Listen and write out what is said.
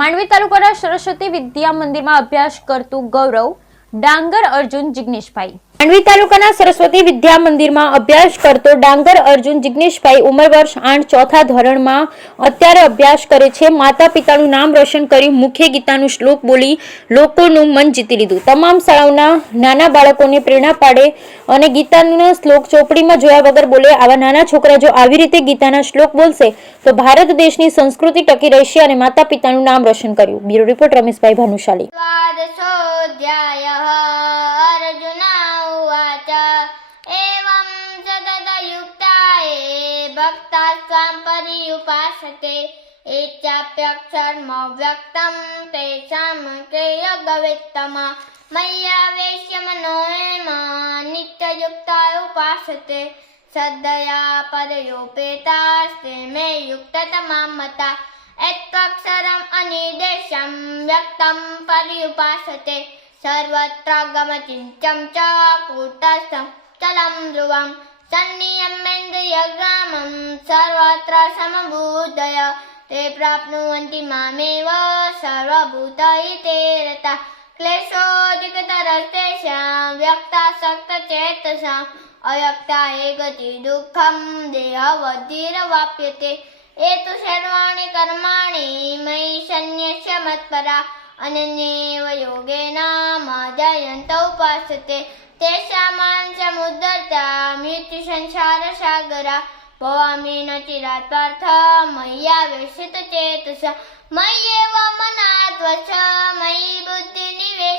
માંડવી તાલુકાના સરસ્વતી વિદ્યા મંદિરમાં અભ્યાસ કરતું ગૌરવ ડાંગર અર્જુન જિગ્નેશભાઈ। માંડવી તાલુકાના સરસ્વતી વિદ્યા મંદિરમાં અભ્યાસ કરતો ડાંગર અર્જુન જિગ્નેશભાઈ ઉંમર વર્ષ 8 ચોથા ધોરણમાં અત્યારે અભ્યાસ કરે છે। માતા પિતાનું નામ રોશન કરી મુખ્ય ગીતાનું શ્લોક બોલી લોકોનું મન જીતી લીધું। તમામ શાળાઓના નાના બાળકોને પ્રેરણા પાડે અને ગીતાનો શ્લોક ચોપડીમાં જોયા વગર બોલે આવા નાના છોકરા જો આવી રીતે ગીતાના શ્લોક બોલશે તો ભારત દેશની સંસ્કૃતિ ટકી રહેશે અને માતા પિતાનું નામ રોશન કર્યું। Bureau report Rameshbhai Bhanushali. पर्युपासते एचाप्यक्षरमव्यक्तं तेषां क्रियगवित्तम मय्यावेश्य मनोयमा नित्ययुक्ता उपासते श्रद्धया पदयोपेतास्ते मे युक्ततमा मता एत्वक्षरम् अनिर्देशं व्यक्तं पर्युपासते सर्वत्र गमचिन्त्यं च कूटस्थं चलं ध्रुवम् सन्नियमेन्द्रियग्रामं सर्वत्र समबुद्धय ते प्राप्नुवन्ति मामेव सर्वभूतहिते रताः क्लेशोऽधिकतरस्तेषां व्यक्तासक्तचेतसाम् अव्यक्ता गति दुःखं देहवद्भिर्वाप्यते एतु सर्वाणि कर्माणि मयि सन्न्यस्य मत्परा अनन्येव योगेन मादयन्त उपासते तेषां समुद्धर्ता मृत्युसंसारसागरा भवामि न चिरात् पार्थ मय्यावेशितचेतसा मय्येव मनात् वच मयि बुद्धिनिवेश।